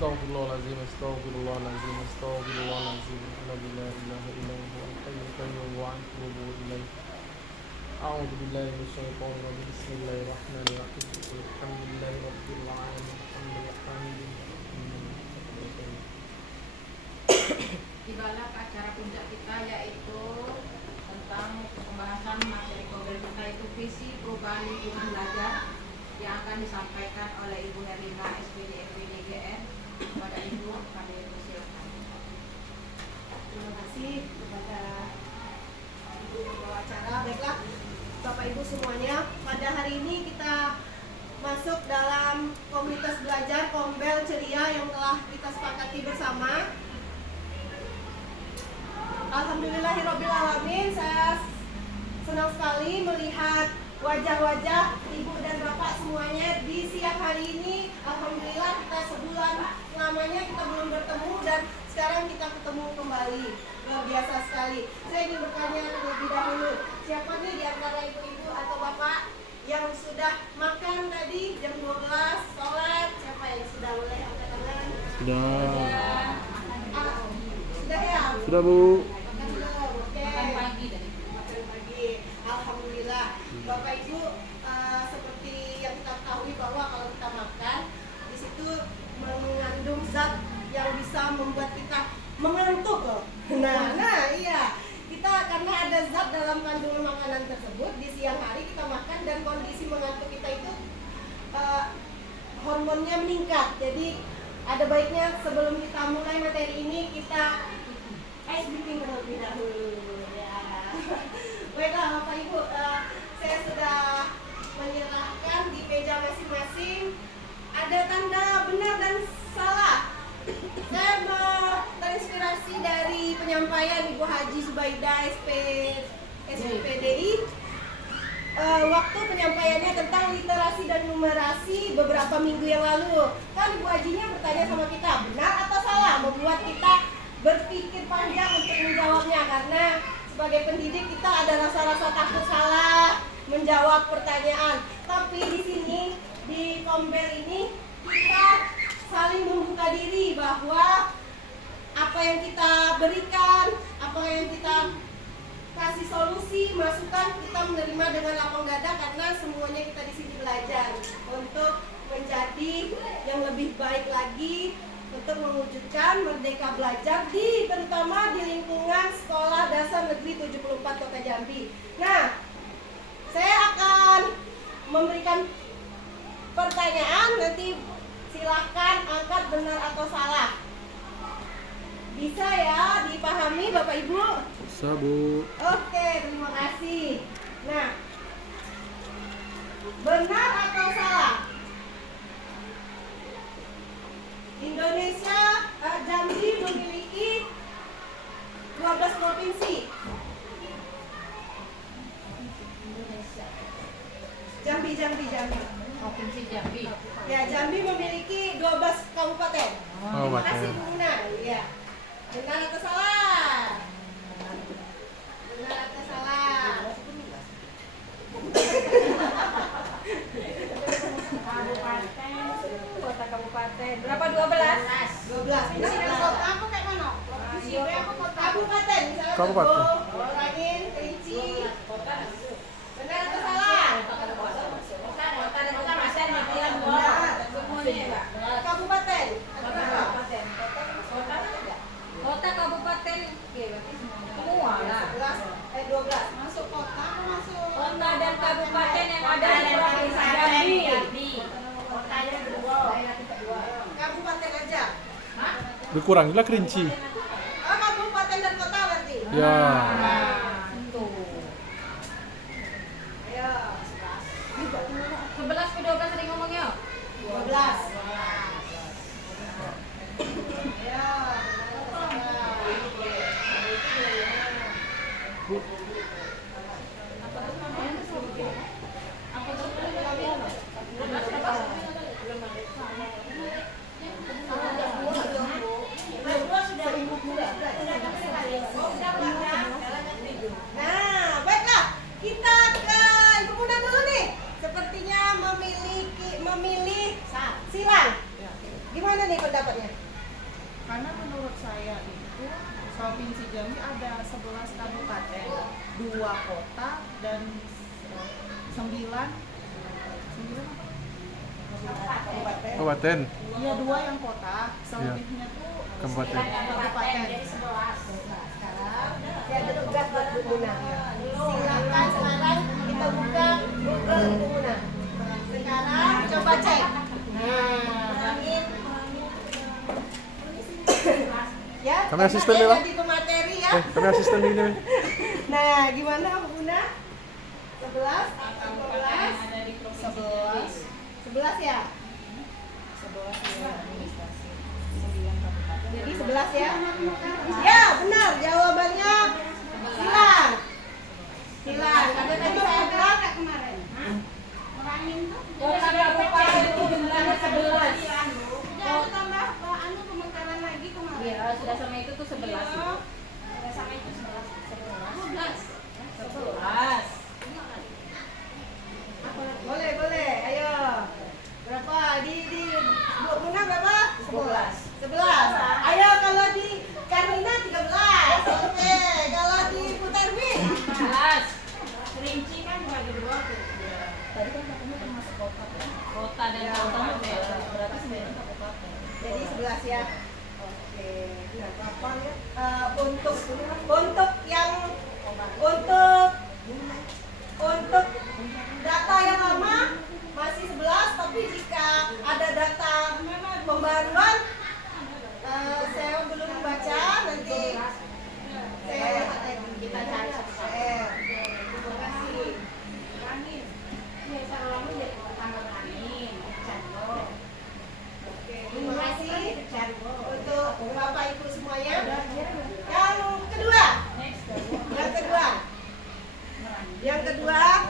Astaghfirullahaladzim, astaghfirullahaladzim, astaghfirullahaladzim. La ilaha illa huwal hayyul qayyum wa atubu ilaih. A'udzu billahi minasyaitonir rajim. Bismillahirrahmanirrahim. Alhamdulillahi rabbil alamin. Tibalah ke acara puncak kita, yaitu tentang pembahasan materi program kita, itu visi perubahan lingkungan belajar yang akan disampaikan oleh Ibu Herlina SPD FPDGN. Kepada Ibu, kami persilakan. Terima kasih kepada Ibu pembawa acara. Baiklah, Bapak Ibu semuanya, pada hari ini kita masuk dalam komunitas belajar Kombel Ceria yang telah kita sepakati bersama. Alhamdulillahirrabbilalamin, saya senang sekali melihat wajah-wajah Ibu dan Bapak semuanya di siang hari ini. Alhamdulillah, kita sebulan lamanya kita belum bertemu dan sekarang kita ketemu kembali. Luar biasa sekali. Saya ingin bertanya terlebih dahulu, siapa nih di antara ibu-ibu atau bapak yang sudah makan tadi jam 12, sholat? Siapa yang sudah, boleh angkat tangan? Sudah. Sudah ya? Sudah, Bu. Makan belum? Oke. Makan pagi. Alhamdulillah. Bapak Ibu, seperti yang kita ketahui bahwa kalau kita makan di situ mengandung zat yang bisa membuat kita mengantuk loh. Nah, iya. Kita karena ada zat dalam kandungan makanan tersebut, di siang hari kita makan dan kondisi mengantuk kita itu hormonnya meningkat. Jadi ada baiknya sebelum kita mulai materi ini kita ice breathing terlebih dahulu ya. Baiklah Bapak Ibu, saya sudah menyerahkan di meja masing-masing. Ada tanda benar dan salah. Saya terinspirasi dari penyampaian Ibu Haji Subaidah SPDI. Waktu penyampaiannya tentang literasi dan numerasi beberapa minggu yang lalu. Kan Ibu Hajinya bertanya sama kita, benar atau salah? Membuat kita berpikir panjang untuk menjawabnya, karena sebagai pendidik kita ada rasa-rasa takut salah menjawab pertanyaan. Tapi di sini di Kombel ini kita saling membuka diri bahwa apa yang kita berikan, apa yang kita kasih solusi, masukan, kita menerima dengan lapang dada, karena semuanya kita di sini belajar untuk menjadi yang lebih baik lagi, untuk mewujudkan merdeka belajar terutama di lingkungan Sekolah Dasar Negeri 74 Kota Jambi. Nah, saya akan memberikan pertanyaan, nanti silahkan angkat benar atau salah. Bisa ya dipahami Bapak Ibu? Bisa, Bu. Oke, terima kasih. Nah, benar atau salah? Indonesia, Jambi memiliki 12 provinsi. Jambi. Provinsi Jambi. Ya, Jambi memiliki 12 kabupaten. Terima kasih Bu Muna. Ya. Benar atau salah? Benar atau salah? Kota kabupaten. Berapa? 12? 12. Kota apa kayak mana? Provinsi apa kota? Kabupaten. Misalnya Kabupaten. Tebo, Rangin, Kerinci. Benar atau salah? Kabupaten. Kota kabupaten. Semua lah. 12. Masuk kota apa masuk? Kota dan kabupaten yang ada di provinsi Jambi. Kotanya 2. Kabupaten aja. Dikurangilah Kerinci. Oh, kabupaten dan kota berarti. Ya. Ayo. 11 ke 12 tadi ngomongnya. 12. Ayo. Nah, baiklah, kita ke Ibu Muna dulu nih. Sepertinya memilih silang. Gimana nih pendapatnya? Karena menurut saya itu Provinsi Jambi ada 11 kabupaten, 2 kota dan 9 Kabupaten. Iya 2 yang kota, selebihnya tuh Kabupaten. 9 kabupaten. Sekarang saya ada tugas buat Bu Muna. Silakan sekarang kita buka Google Bu Muna. Sekarang coba cek. Nah, ya, Kami asisten tempatnya ya, Pak? jadi pemateri ya. Kami asisten ini. Nah, gimana Bu Muna? 11 atau 12? 11 ya? 11 Jadi 11 ya? Ya, benar. Jawabannya silang. Silang. Karena tadi saya bilang kemarin. Kota kabupaten itu benar 11. Jangan tambah anu pemekaran lagi kemarin. Iya, sudah sama itu tuh 11 itu. Sudah sama itu 11. 11. Boleh. Ayo. Berapa? Di Bu Muna berapa? 11. Ayo kalau di Karina 13. Oke. Kalau di Putarmi 11. Kerinci kan bagi dua tuh. Tadi kan katanya termasuk kota kan? Kota dan Ya, kabupaten. Berarti 9 kabupaten. jadi 11 ya. Oke. Nah, berapa ya? Untuk data yang lama masih 11, tapi jika ada data pembaruan saya belum baca, nanti saya lihat lagi. Kita cari satu-satu. Terima kasih. Angin. Iya, saya ulangi jadi tanggal angin. Cando. Oke, terima kasih untuk Bapak Ibu semuanya. Yang kedua,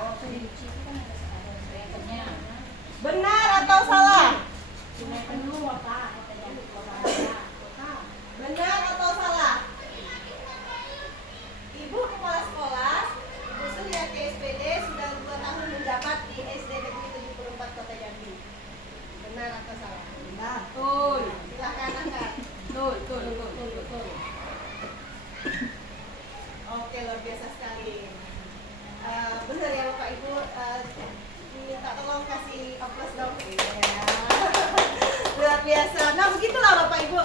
benar atau salah? Benar atau salah? Ibu kepala sekolah, Ibu Suryati SPD sudah 2 tahun menjabat di SD Negeri 74 Kota Jambi. Benar atau salah? Benar. Betul. Silahkan angkat. Betul. Oke, luar biasa sekali. Benar ya Bapak Ibu, minta tolong kasih aplaus dong. Iya. Luar biasa. Nah begitulah Bapak Ibu.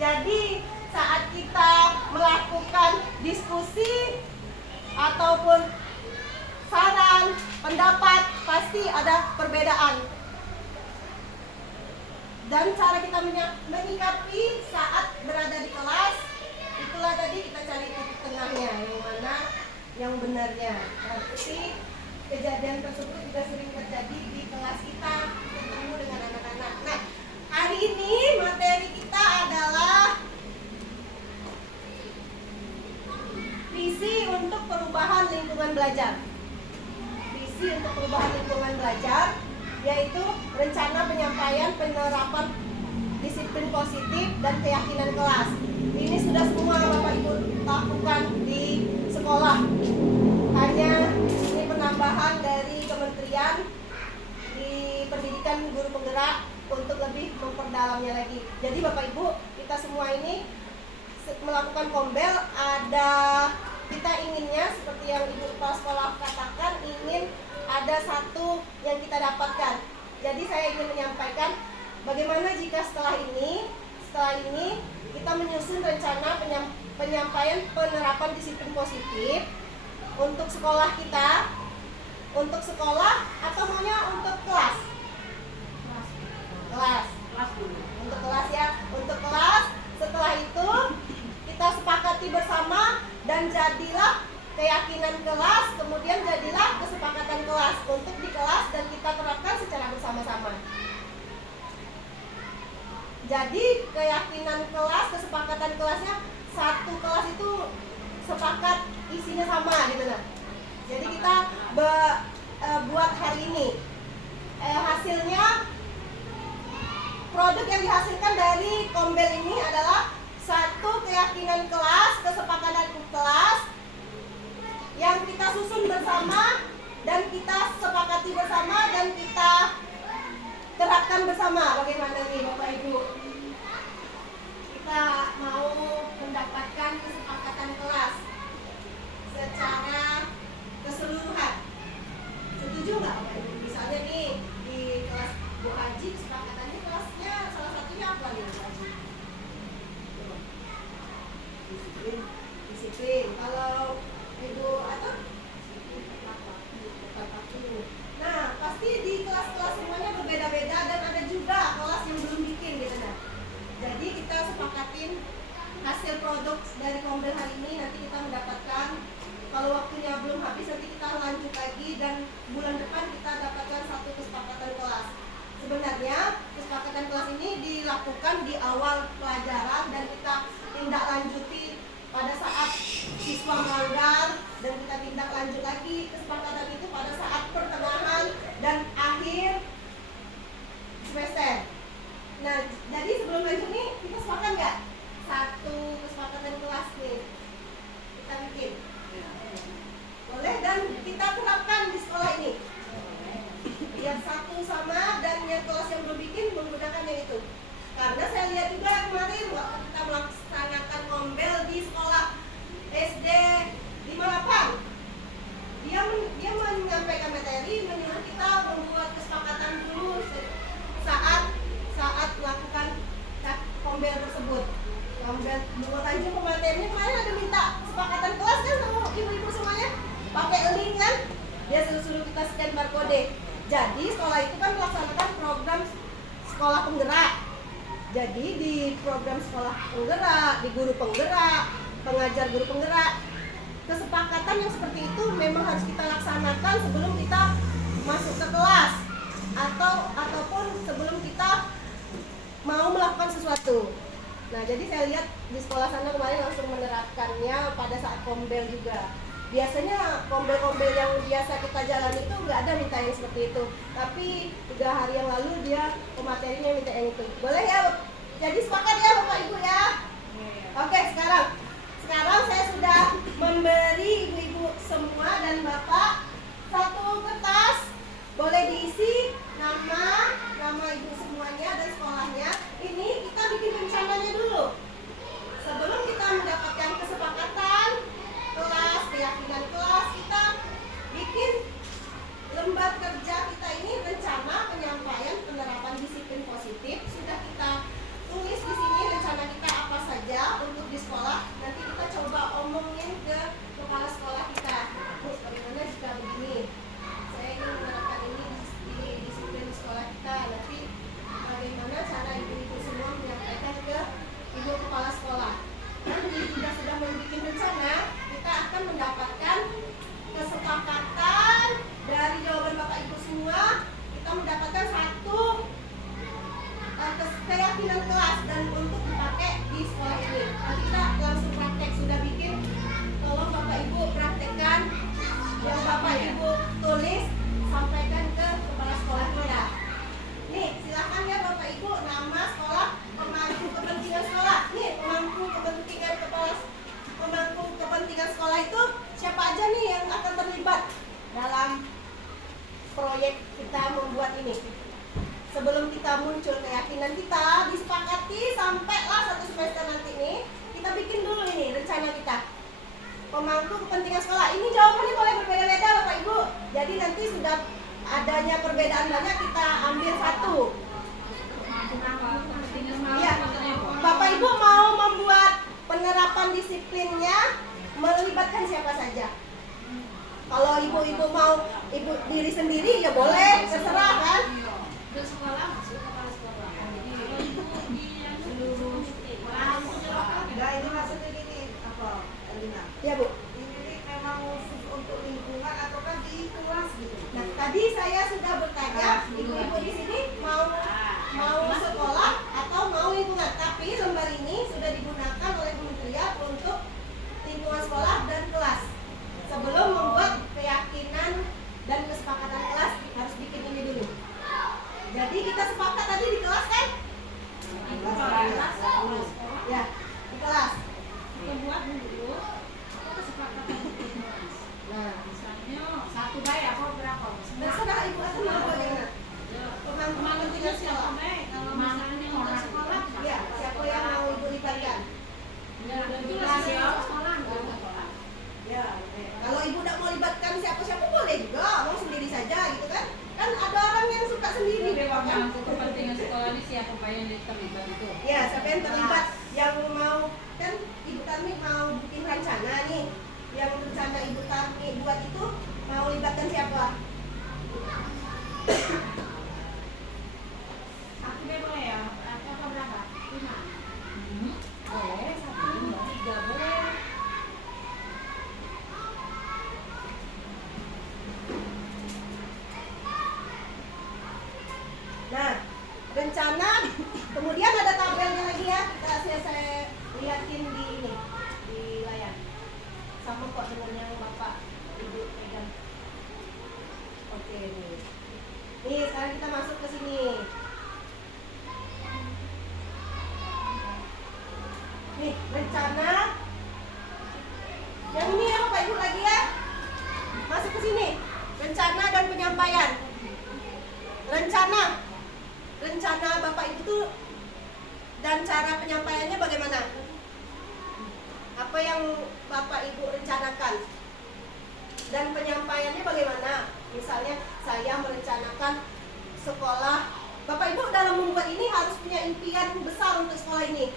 Jadi saat kita melakukan diskusi ataupun saran, pendapat, pasti ada perbedaan. Dan cara kita menyikapi saat berada di kelas, itulah tadi kita cari titik tengahnya, yang mana yang benarnya. Nah, jadi kejadian tersebut juga sering terjadi di kelas kita ketemu dengan anak-anak. Nah, hari ini materi kita adalah visi untuk perubahan lingkungan belajar. Visi untuk perubahan lingkungan belajar yaitu rencana penyampaian penerapan disiplin positif dan keyakinan kelas. Ini sudah semua Bapak Ibu lakukan di sekolah. Hanya ini penambahan dari kementerian di pendidikan guru penggerak untuk lebih memperdalamnya lagi. Jadi Bapak Ibu, kita semua ini melakukan kombel, ada kita inginnya seperti yang Ibu Kepala Sekolah katakan, ingin ada satu yang kita dapatkan. Jadi saya ingin menyampaikan bagaimana jika setelah ini kita menyusun rencana penyampaian penerapan disiplin positif untuk sekolah kita, untuk sekolah atau maunya untuk kelas dulu, untuk kelas ya, untuk kelas. Setelah itu kita sepakati bersama dan jadilah keyakinan kelas, kemudian jadilah kesepakatan kelas untuk di kelas dan kita terapkan secara bersama-sama. Jadi keyakinan kelas, kesepakatan kelasnya, satu kelas itu sepakat isinya sama gitu kan. Jadi kita buat hari ini hasilnya, produk yang dihasilkan dari kombel ini adalah satu keyakinan kelas, kesepakatan kelas yang kita susun bersama dan kita sepakati bersama dan kita terapkan bersama. Bagaimana nih Bapak Ibu? kita mau mendapatkan kesepakatan kelas secara keseluruhan. Setuju nggak Bapak Ibu? Misalnya nih di kelas Bu Haji kesepakatannya kelasnya salah satunya apa nih Bu Haji? Disiplin. Kalau Ibu atau nah, pasti di kelas-kelas semuanya berbeda-beda dan ada juga kelas yang belum bikin gitu nah. Jadi kita sepakatin hasil produk dari Kombel hari ini, nanti kita mendapatkan, kalau waktunya belum habis nanti kita lanjut lagi dan bulan depan kita dapatkan satu kesepakatan kelas. Sebenarnya kesepakatan kelas ini dilakukan di awal pelajaran dan kita tindak lanjuti pada saat siswa mandar, dan kita tindak lanjut lagi kesepakatan itu pada saat pertengahan dan akhir semester. Nah, jadi sebelum lanjut nih kita sepakat nggak satu kesepakatan kelas nih kita bikin? Boleh, dan kita terapkan di sekolah ini. Biar satu sama dan yang kelas yang belum bikin menggunakan yang itu. Karena saya lihat juga kemarin waktu kita melaksanakan Kombel di sekolah SD 58, dia menyampaikan materi, menyuruh kita membuat kesepakatan dulu saat melakukan Kombel tersebut. Kombel buat aja pematerinya kemarin ada minta kesepakatan kelas kan sama ibu-ibu semuanya, pakai link kan, dia suruh kita scan barcode. Jadi sekolah itu kan melaksanakan program sekolah penggerak. Jadi di program sekolah penggerak, di guru penggerak, pengajar guru penggerak, kesepakatan yang seperti itu memang harus kita laksanakan sebelum kita masuk ke kelas ataupun sebelum kita mau melakukan sesuatu. Nah, jadi saya lihat di sekolah sana kemarin langsung menerapkannya pada saat Kombel juga. Biasanya Kombel-Kombel yang biasa kita jalan itu nggak ada minta yang seperti itu. Tapi 3 hari yang lalu dia pematerinya minta yang itu. Boleh ya? Jadi sepakat ya Bapak Ibu ya? Oke, sekarang saya sudah memberi ibu-ibu semua dan bapak satu kertas, boleh diisi nama ibu semuanya dan sekolahnya. Ini kita bikin rencananya dulu sebelum kita mendapatkan kesepakatan kelas, keyakinan kelas. Kita bikin lembar kerja kita ini, rencana penyampaian penerapan disiplin positif. Sudah kita tulis di sini rencana kita apa saja untuk di sekolah. Nanti kita coba omongin ke kepala sekolah kita. Bagaimana jika begini? Saya ingin menerapkan ini di disiplin di sekolah kita. Nanti bagaimana cara ibu-ibu semua menyampaikan ke ibu kepala sekolah. Nanti jika sudah membuat rencana, kita akan mendapatkan kesepakatan dari jawaban Bapak Ibu semua. Kita mendapatkan satu keyakinan kelas dan untuk dipakai di sekolah ini. Nanti kita langsung praktek, sudah bikin. Tolong Bapak Ibu praktekkan yang Bapak Ibu tulis, sampaikan ke kepala sekolah kita. Nih, silakan ya Bapak Ibu, nama sekolah, pemangku kepentingan sekolah. Nih, pemangku kepentingan sekolah itu siapa aja nih yang akan terlibat dalam proyek kita membuat ini. Sebelum kita muncul keyakinan kita, disepakati sampailah 1 semester nanti nih, kita bikin dulu ini rencana kita. Pemangku kepentingan sekolah, ini jawabannya boleh berbeda-beda Bapak Ibu. Jadi nanti sudah adanya perbedaan banyak, kita ambil satu. Iya, Bapak Ibu mau membuat penerapan disiplinnya melibatkan siapa saja. Kalau ibu-ibu mau ibu diri sendiri ya boleh, terserah kan. Ke sekolah masuk kepala sekolah. Jadi seluruh Nah, ini maksudnya gini, apa, Elina? Ya Bu. Ini memang khusus untuk lingkungan ataukah di kelas gitu? Nah, tadi saya sudah bertanya, ibu-ibu di sini mau sekolah atau mau lingkungan. Tapi lembar ini sudah digunakan oleh kementerian untuk lingkungan sekolah dan kelas. Sebelum membuat keyakinan dan kesepakatan kelas, harus bikin ini dulu. Jadi kita sepakat tadi di kelas kan? Ya, di kelas. kita buat dulu kesepakatan kelas. Nah, Misalnya satu bayar apa berapa? terserah ibu atau mau yang pemangku kepentingan sekolah. Kalau misalnya untuk sekolah, Ya, siapa yang mau ibu libatkan? pemangku kepentingan sekolah ini siapa Pak yang terlibat itu? Ya, siapa yang terlibat? Yang mau, kan Ibu Tarmi mau bikin rencana nih. Yang rencana Ibu Tarmi buat itu mau libatkan siapa? Aku deh boleh ya? Atau berapa? 5? Boleh, 1, 2, 3, boleh. Nah, rencana, kemudian ada tabelnya lagi ya. Saya liatin di ini, di layar. Sama kok dengan yang Bapak Ibu pegang. Oke, nih. Nih, sekarang kita masuk ke sini. Nih, rencana. Yang ini ya Bapak Ibu lagi ya. Masuk ke sini. Rencana dan penyampaian. Rencana Bapak Ibu tuh dan cara penyampaiannya bagaimana? Apa yang Bapak Ibu rencanakan? Dan penyampaiannya bagaimana? Misalnya saya merencanakan sekolah. Bapak Ibu dalam membuat ini harus punya impian besar untuk sekolah ini.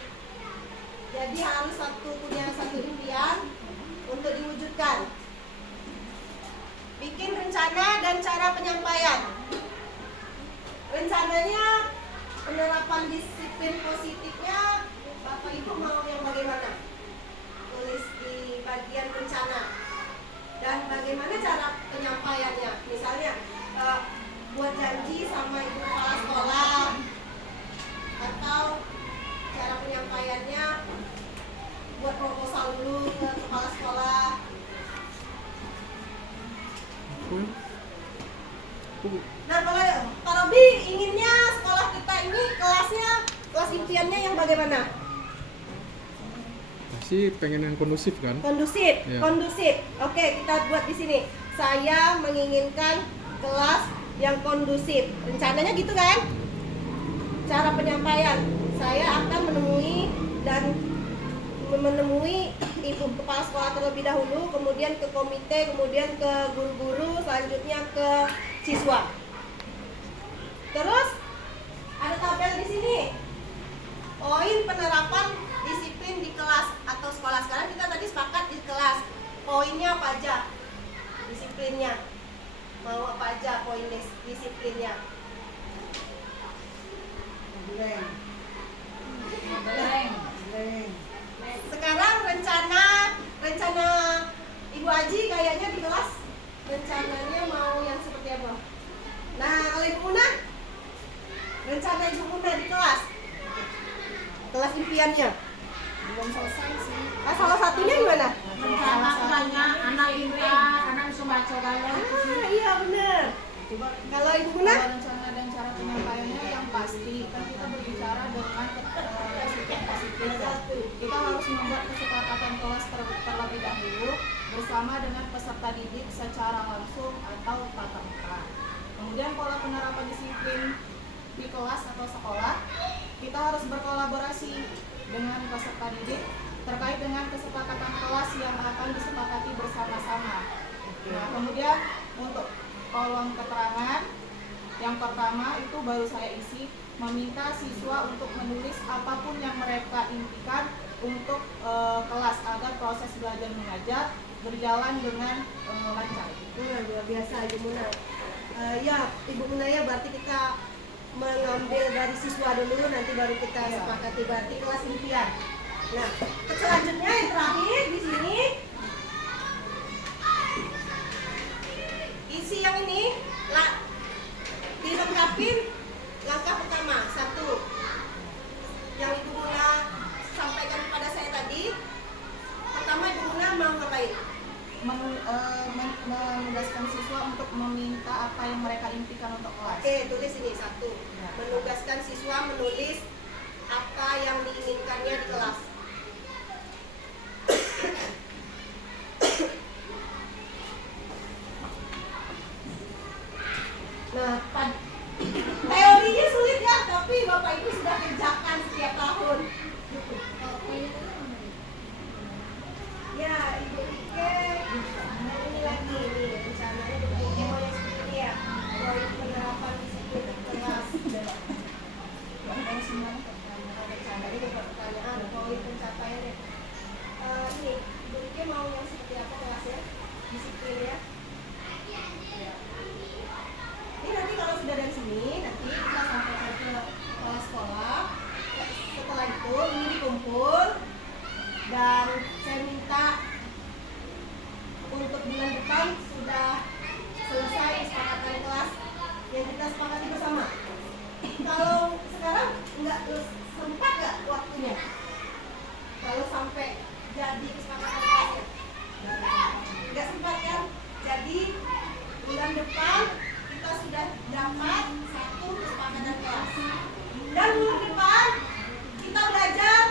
Jadi harus punya satu impian untuk diwujudkan. Bikin rencana dan cara penyampaian. Rencananya penerapan disiplin positifnya Bapak Ibu mau yang bagaimana? Tulis di bagian rencana. Dan bagaimana cara penyampaiannya? Misalnya buat janji sama ibu kepala sekolah, atau cara penyampaiannya buat proposal dulu ke kepala sekolah. Nah, kalau Pak Robi inginnya sekolah kita ini kelas impiannya yang bagaimana? Masih pengen yang kondusif kan? Kondusif, Ya. kondusif. Oke, kita buat di sini. Saya menginginkan kelas yang kondusif. Rencananya gitu kan? Cara penyampaian, saya akan menemui ibu kepala sekolah terlebih dahulu, kemudian ke komite, kemudian ke guru-guru, selanjutnya ke siswa. Terus ada tabel di sini. Poin penerapan disiplin di kelas atau sekolah. Sekarang kita tadi sepakat di kelas. Poinnya apa aja? Disiplinnya. Mau apa aja poin disiplinnya? Sekarang rencana Ibu Aji kayaknya di kelas rencananya mau yang seperti apa? Nah, kalau Ibu Muna, rencana Ibu Muna di kelas impiannya Belum selesai sih. salah satunya gimana? Rencana banyak anak kita, anak bisa baca galau. Iya benar. Coba Kalau Ibu Muna? kalau rencana dan cara penyampaiannya yang pasti kan kita berbicara dengan disiplin positif ya. Kita harus membuat kesepakatan kelas terlebih dahulu bersama dengan peserta didik secara langsung atau tatap muka. Kemudian pola penerapan disiplin di kelas atau sekolah, kita harus berkolaborasi dengan peserta didik terkait dengan kesepakatan kelas yang akan disepakati bersama-sama. Nah, kemudian untuk kolom keterangan yang pertama itu baru saya isi, meminta siswa untuk menulis apapun yang mereka impikan untuk kelas agar proses belajar mengajar berjalan dengan lancar. Luar biasa Ibu Muna. Ya Ibu Muna ya, berarti kita mengambil dari siswa dulu, nanti baru kita sepakati berarti kelas impian. Nah, selanjutnya yang terakhir di sini isi yang ini dilengkapin langkah pertama. 1 yang Ibu Muna sampaikan kepada saya tadi. Pertama Ibu Muna mau ngapain? Menugaskan siswa untuk meminta apa yang mereka impikan untuk kelas. Oke, tulis ini 1. Menugaskan siswa menulis apa yang diinginkannya di kelas. Nah, teorinya sulit ya, tapi Bapak Ibu sudah kerjakan setiap tahun. Ya, Ibu Ike, nah ini lagi nih rencananya Ibu Ike mau yang seperti ini ya, poin penerapan disiplin kelas. Kalau sekarang nggak sempat nggak waktunya? Kalau sampai jadi kesepakatan kelasnya? Nggak sempat kan? Jadi bulan depan kita sudah dapat satu kesepakatan kelas. Dan bulan depan kita belajar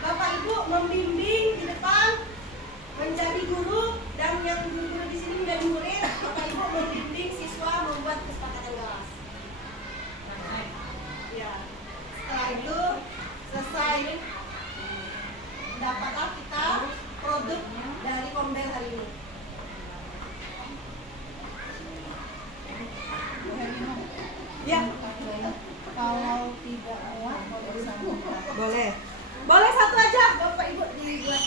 Bapak Ibu membimbing di depan menjadi guru, dan yang guru di sini menjadi murid. Bapak Ibu membimbing siswa membuat kesepakatan kelas. Ya, setelah itu selesai, dapatlah kita produk dari Kombel hari ini. Ya, Kalau tidak muat boleh disambung. boleh. Boleh satu aja, Bapak Ibu dibuat.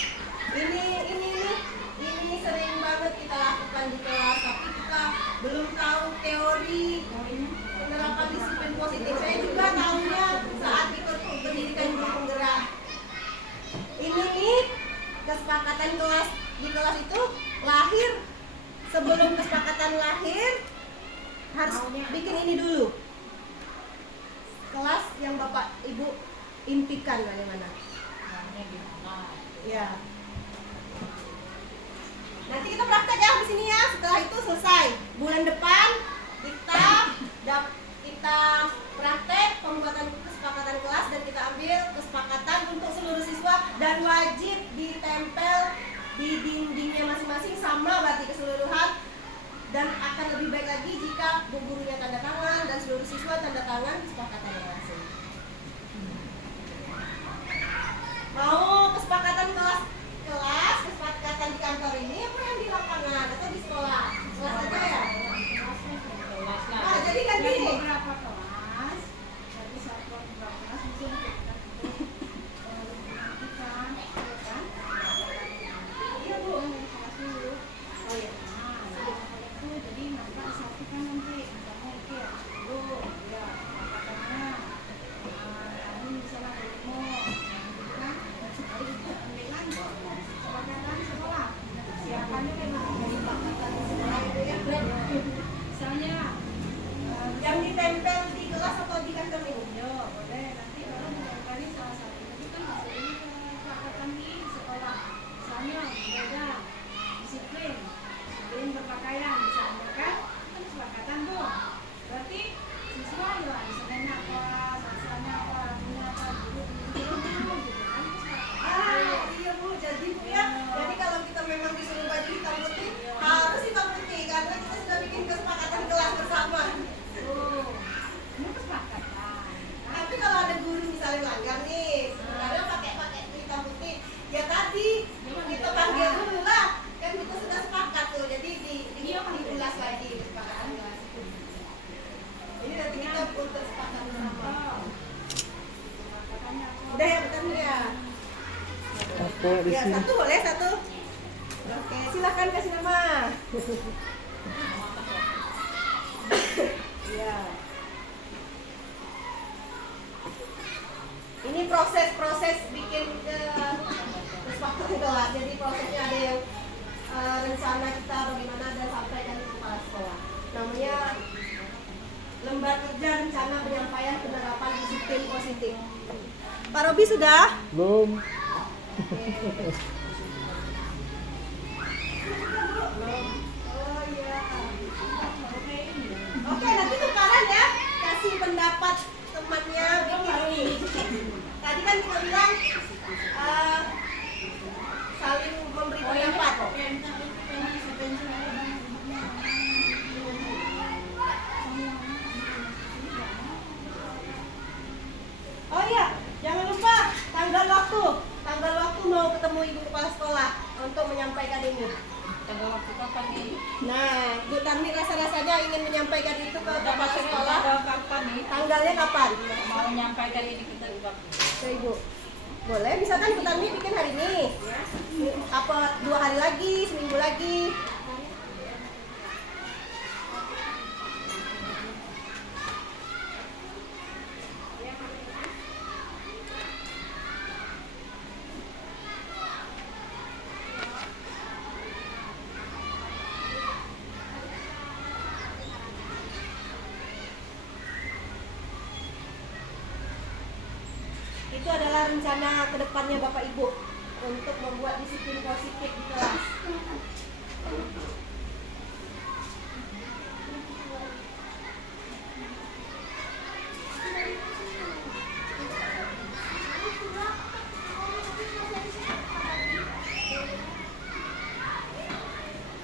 Ini sering banget kita lakukan di kelas, tapi kita belum tahu teori penerapan disiplin positif. Saya juga tahunya saat ikut pendidikan guru penggerak. Ini nih kesepakatan kelas di kelas itu lahir. Sebelum kesepakatan lahir harus bikin ini dulu. Kelas yang Bapak Ibu impikan bagaimana? Ya. Nanti kita praktek ya di sini ya. Setelah itu selesai. Bulan depan kita praktek pembuatan kesepakatan kelas, dan kita ambil kesepakatan untuk seluruh siswa, dan wajib ditempel di dindingnya masing-masing sama berarti keseluruhan, dan akan lebih baik lagi jika bu gurunya tanda tangan dan seluruh siswa tanda tangan kesepakatan langsung. Mau kesepakatan kelas, kesepakatan di kantor ini apa yang di lapangan atau di sekolah? Kelas aja ya? Nah, jadi kan gini. Beberapa kelas, jadi satuan beberapa kelas bisa kita Iya Bu. kelas dulu. Oh iya. Nah, itu jadi mereka disatukan nanti, misalnya itu ya dulu, ya katakannya kami misalnya ilmu, kan, sekali itu ambilan kesepakatan sekolah, siapannya memang dari kesepakatan sekolah itu ya, misalnya Yang ditempel di kelas atau di kantor ini? yo boleh nanti kalau menempeli salah satu itu kan hasilnya kesepakatan di sekolah, misalnya beda disiplin berpakaian misalnya kan kesepakatan tuh, berarti siswa ya misalnya apa, sasarannya apa, lagunya apa, guru gitu kan kesepakatan. Iya Bu, jadi Bu ya. Jadi kalau kita memang disuruh baju hitam putih, harus hitam putih karena kita sudah bikin kesepakatan kelas bersama. Tuh, ini kesepakatan. Tapi kalau ada guru misalnya melanggar nih, sebenarnya pakai hitam putih, ya tadi kita panggil dulu lah. Kan kita sudah sepakat tuh, jadi diulas lagi kesepakatan kelas. Ini nanti kita untuk sepakat bersama. Udah ya, bentar nih ya. Aku di Ya, sini. satu boleh satu. Oke, silakan kasih nama. Ya. Ini proses bikin kesepakatan kelas. Jadi prosesnya ada yang rencana kita bagaimana dan sampaikan ke kepala sekolah. Namanya lembar kerja rencana penyampaian penerapan disiplin positif. Pak Robi sudah? Belum. Oh iya. Oke, nanti tukaran ya. Kasih pendapat temannya bikin ini. Tadi kan kita bilang saling memberi pendapat. Oh iya, jangan lupa tanggal waktu mau ketemu ibu kepala sekolah untuk menyampaikan ini. Tanggal waktu kapan nih? Nah, Bu Tarmi rasa-rasanya ingin menyampaikan itu ke kepala sekolah. Tanggal kapan nih? Tanggalnya kapan? Mau menyampaikan ini kita juga. Ke Ibu. Boleh, misalkan Bu Tarmi bikin hari ini. Apa 2 hari lagi, seminggu lagi. Itu adalah rencana kedepannya Bapak Ibu untuk membuat disiplin positif di kelas.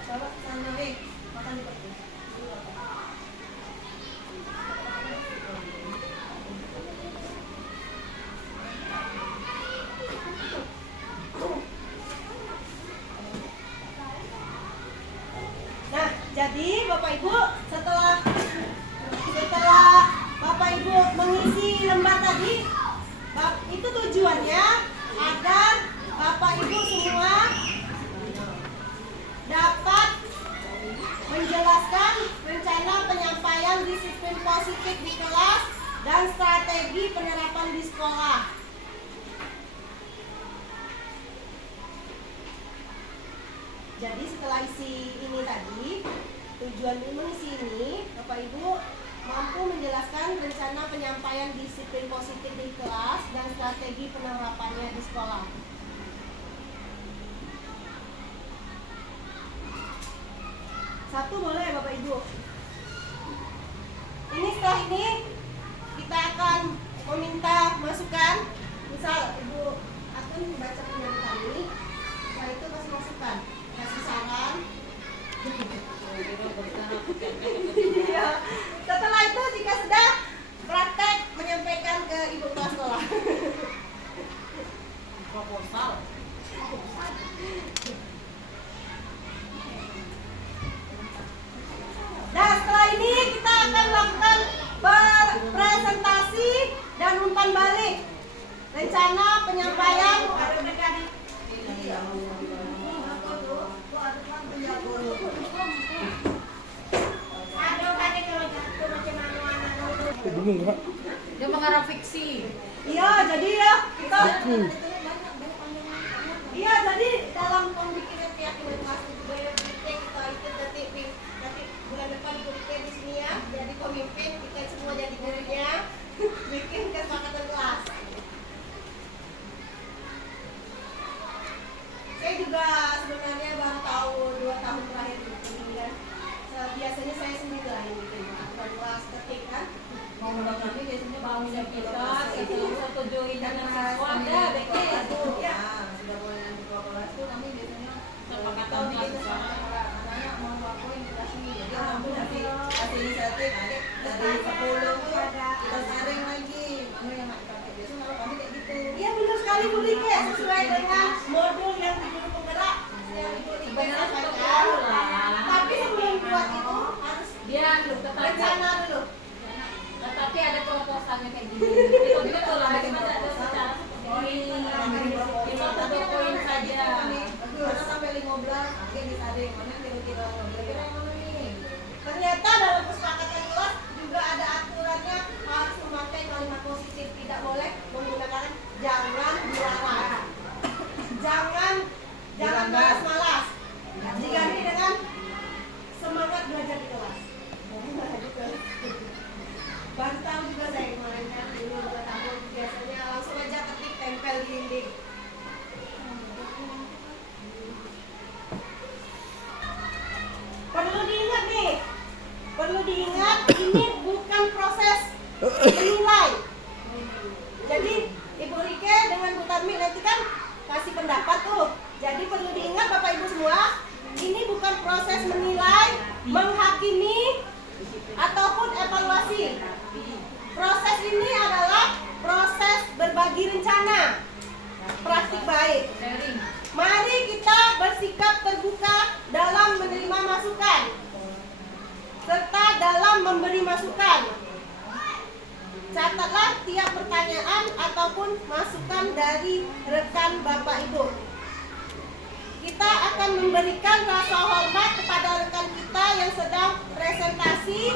Bapak sana makan di perpus. Nah, jadi Bapak Ibu setelah Bapak Ibu mengisi lembar tadi, itu tujuannya agar Bapak Ibu semua dapat menjelaskan rencana penyampaian disiplin positif di kelas dan strategi penerapan di sekolah. Jadi setelah isi ini tadi, tujuan mengisi ini, Bapak Ibu mampu menjelaskan rencana penyampaian disiplin positif di kelas dan strategi penerapannya di sekolah. Satu boleh Bapak Ibu. Ini setelah ini kita akan meminta masukan. Misal Ibu akan membaca penyampaian kami, setelah itu kasih masukan, kasih saran. Iya. Setelah itu jika sudah praktek menyampaikan ke ibu kelas sekolah. Proposal. Nah, setelah ini kita akan melakukan presentasi dan umpan balik rencana penyampaian. Bingung Kak. Dia mengarah fiksi. Iya, jadi ya kita. Iya, jadi dalam pembikinan keyakinan kelas budaya kita ikut nanti bulan depan ikut di sini ya. Jadi pemimpin kita semua jadi gurunya, bikin kesepakatan kelas. Saya juga sebenarnya baru tahu 2 tahun terakhir ini kan. Biasanya saya sendiri lah yang bikin aturan kelas ketik kan. Mau kami biasanya bangunnya kita satu join dengan siswa ada BK itu. Ya. Sudah boleh nanti kelas itu kami biasanya Sepakatan kelas bersama. anak mau lakuin kelas ini jadi mampu nanti kasih inisiatif adik dari 10 tuh kita saring lagi mana yang nak dipakai biasanya kalau kami kayak gitu. Iya benar sekali Bu Rike, sesuai dengan modul yang di guru penggerak yang Ibu Rike Sebenarnya sampaikan. betul lah. Tapi sebelum buat itu harus Dia tetapi rencana dulu. ada proposalnya kayak gini. Itu betul lah bagaimana ada secara seperti ini. Kita satu poin saja. Karena sampai 15 nanti disaring mana kira-kira yang mana nih. Ternyata dalam kesepakatan kelas juga ada aturannya harus memakai kalimat positif, tidak boleh menggunakan jangan dilarang. Jangan malas-malas. Diganti dengan semangat belajar di kelas. Baru tahu juga saya kemarin kan dulu 2 tahun biasanya langsung aja ketik tempel di dinding. Perlu diingat ini bukan proses menilai. Jadi Ibu Rike dengan Bu Tarmi nanti kan kasih pendapat tuh. Jadi perlu diingat Bapak Ibu semua, ini bukan proses menilai, menghakimi ataupun evaluasi. Proses ini adalah proses berbagi rencana praktik baik. Mari kita bersikap terbuka dalam menerima masukan serta dalam memberi masukan. Catatlah tiap pertanyaan ataupun masukan dari rekan Bapak Ibu. Kita akan memberikan rasa hormat kepada rekan kita yang sedang presentasi.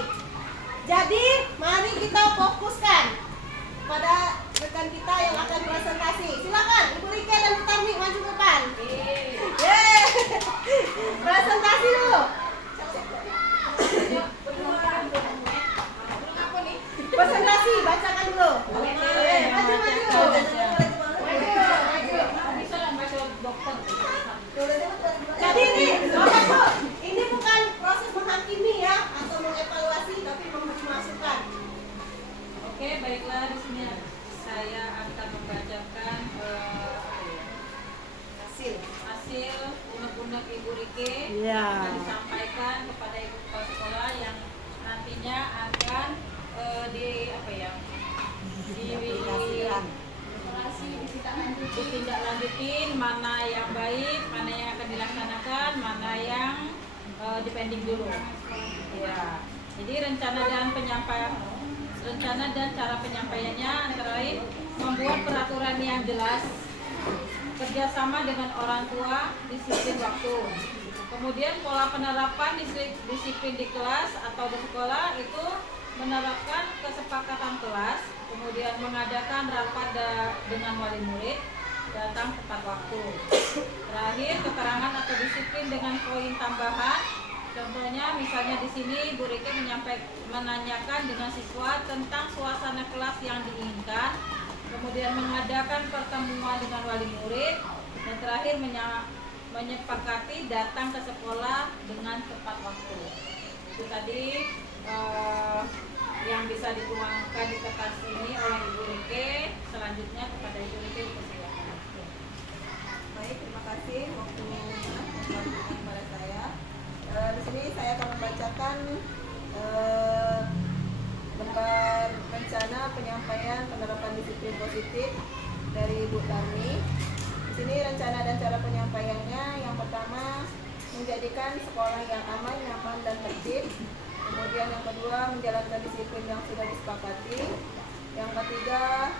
Jadi, mari kita fokuskan pada rekan kita yang akan presentasi. Silakan, Ibu Rike dan Bu Tarmi maju ke depan. Yeay. Presentasi dulu. Presentasi, bacakan dulu. Maju. Baiklah, di sini saya akan membacakan hasil unek-unek Ibu Rike yang akan disampaikan kepada ibu kepala sekolah yang nantinya akan ditindaklanjutin, mana yang baik, mana yang akan dilaksanakan, mana yang dipending dulu. Ya. Jadi rencana dan cara penyampaiannya antara lain membuat peraturan yang jelas, kerjasama dengan orang tua, disiplin waktu. Kemudian pola penerapan disiplin di kelas atau di sekolah itu menerapkan kesepakatan kelas, kemudian mengadakan rapat dengan wali murid, datang tepat waktu. Terakhir, keterangan atau disiplin dengan poin tambahan. Contohnya, misalnya di sini Bu Rike menanyakan dengan siswa tentang suasana kelas yang diinginkan, kemudian mengadakan pertemuan dengan wali murid, dan terakhir menyepakati datang ke sekolah dengan tepat waktu. Itu tadi yang bisa dituangkan di kertas ini oleh Ibu Rike. Selanjutnya kepada Ibu Rike dipersilakan. Baik, terima kasih waktunya yang diberikan kepada saya. Di sini saya akan membacakan lembar rencana penyampaian penerapan disiplin positif dari Bu Tarni. Di sini rencana dan cara penyampaiannya, yang pertama menjadikan sekolah yang aman, nyaman, dan tertib. Kemudian yang kedua menjalankan disiplin yang sudah disepakati. Yang ketiga